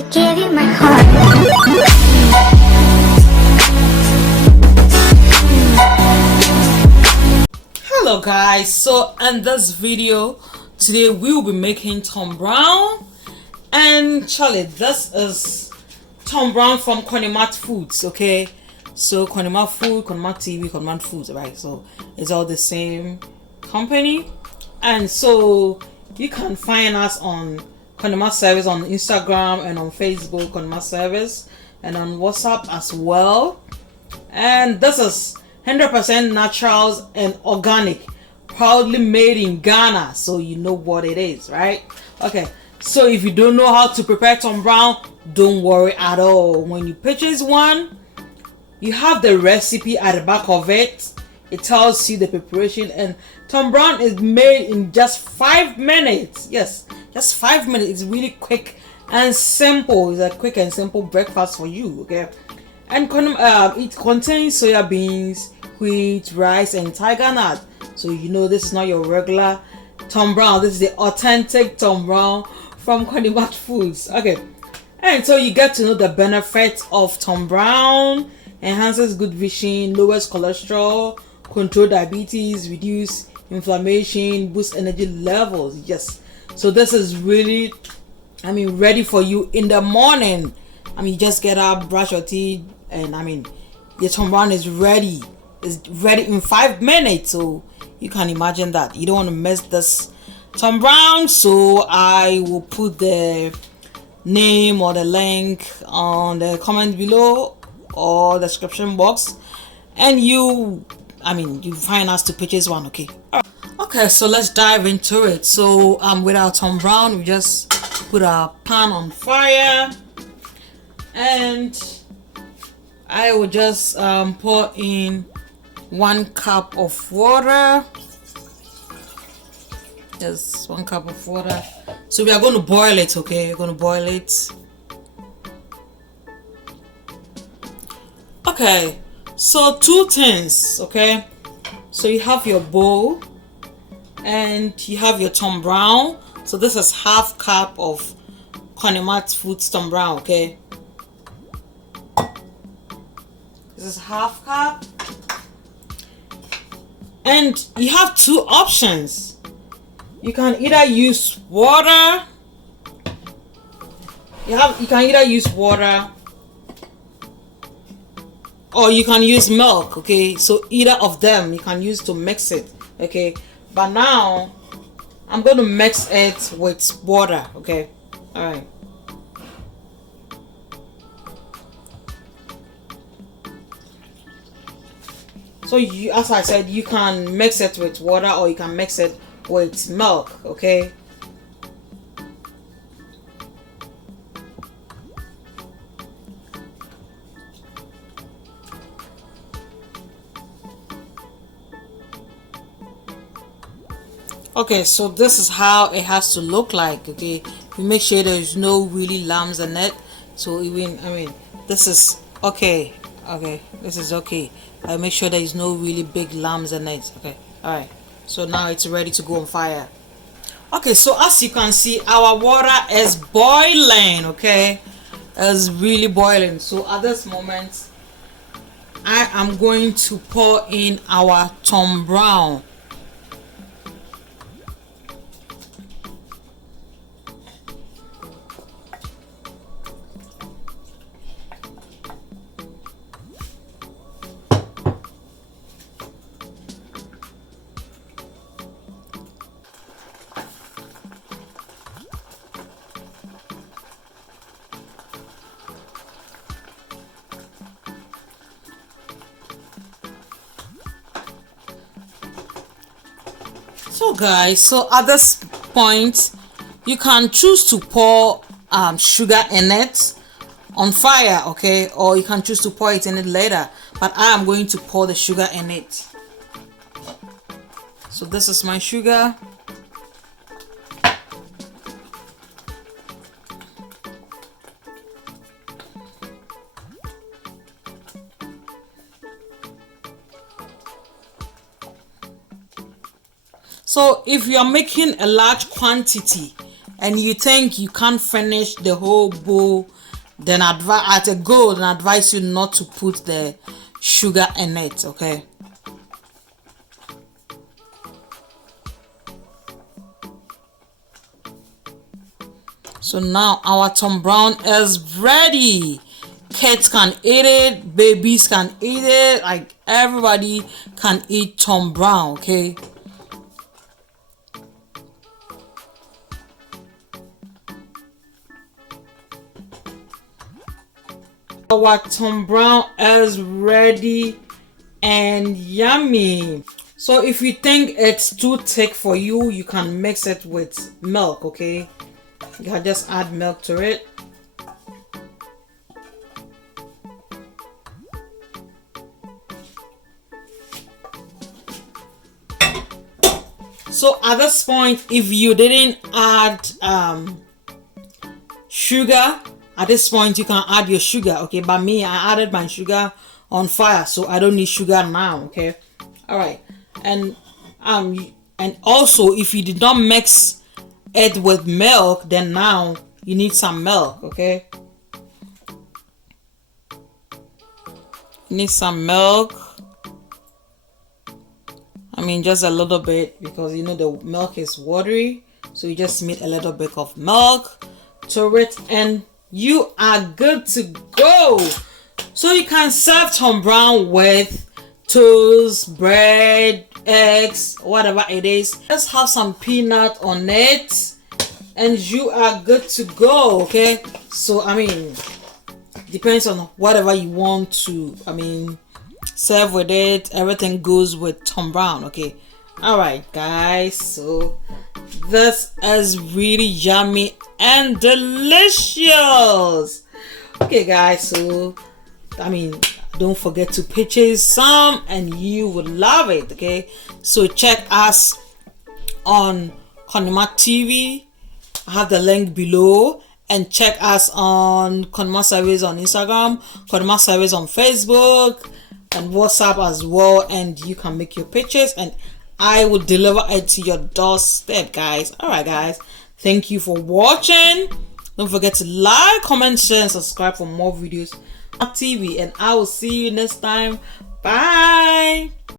I gave you my heart. Hello guys, so in this video today we will be making Tombrown, and Charlie, this is Tombrown from Conniemart Foods. Okay, so Conniemart Food, Conniemart TV, Conniemart Foods, right? So it's all the same company, and so you can find us on Conniemart Service on Instagram and on Facebook, Conniemart Service, and on WhatsApp as well. And this is 100% naturals and organic, proudly made in Ghana, so you know what it is, right? Okay, so if you don't know how to prepare Tombrown, don't worry at all. When you purchase one, you have the recipe at the back of it. It tells you the preparation, and Tombrown is made in just 5 minutes. Yes, just 5 minutes. It's really quick and simple. It's a quick and simple breakfast for you. Okay, and it contains soya beans, wheat, rice, and tiger nut. So you know this is not your regular Tombrown. This is the authentic Tombrown from Conniemart Foods. Okay, and so you get to know the benefits of Tombrown. Enhances good vision, lowers cholesterol, control diabetes, reduce inflammation, boost energy levels. Yes, so this is really, ready for you in the morning. You just get up, brush your teeth, and your Tombrown is ready. It's ready in 5 minutes. So you can imagine that you don't want to miss this Tombrown. So I will put the name or the link on the comment below or description box, and you find us to purchase one. Okay, okay, so let's dive into it. So with our Tombrown, we just put our pan on fire, and I will just pour in 1 cup of water. Just 1 cup of water. So we are going to boil it. Okay, we're going to boil it. Okay, so 2 things. Okay, so you have your bowl and you have your Tombrown. So this is 1/2 cup of Conniemart Foods Tombrown. Okay, this is 1/2 cup, and you have 2 options. You can either use water. You can either use water, or you can use milk. Okay, so either of them you can use to mix it. Okay, but now I'm going to mix it with water. Okay, all right. So as I said, you can mix it with water or you can mix it with milk. Okay, okay, so this is how it has to look like. Okay, we make sure there's no really lumps in it. So even this is okay. Okay, this is okay. I make sure there is no really big lumps in it. Okay, all right, so now it's ready to go on fire. Okay, so as you can see, our water is boiling. Okay, it's really boiling. So at this moment I am going to pour in our Tombrown. So guys, so at this point you can choose to pour sugar in it on fire. Okay, or you can choose to pour it in it later, but I am going to pour the sugar in it. So this is my sugar. So if you are making a large quantity and you think you can't finish the whole bowl, then advise you not to put the sugar in it. Okay. So now our Tombrown is ready. Kids can eat it, babies can eat it, like everybody can eat Tombrown. Okay. Our Tombrown is ready and yummy. So if you think it's too thick for you, you can mix it with milk. Okay, you can just add milk to it. So at this point, if you didn't add sugar, at this point you can add your sugar. Okay, but me, I added my sugar on fire, so I don't need sugar now. Okay, all right. And also, if you did not mix it with milk, then now you need some milk. Okay, you need some milk. I mean, just a little bit, because you know the milk is watery, so you just need a little bit of milk to it, and you are good to go. So you can serve Tombrown with toast, bread, eggs, whatever it is. Just have some peanut on it and you are good to go. Okay, so I mean, depends on whatever you want to serve with it. Everything goes with Tombrown. Okay, all right guys, so this is really yummy and delicious. Okay guys, so don't forget to purchase some and you would love it. Okay, so check us on Conniemart TV. I have the link below, and check us on Conniemart Service on Instagram, Conniemart Service on Facebook and WhatsApp as well, and you can make your purchase and I will deliver it to your doorstep, guys. All right guys, thank you for watching. Don't forget to like, comment, share and subscribe for more videos on TV, and I will see you next time. Bye.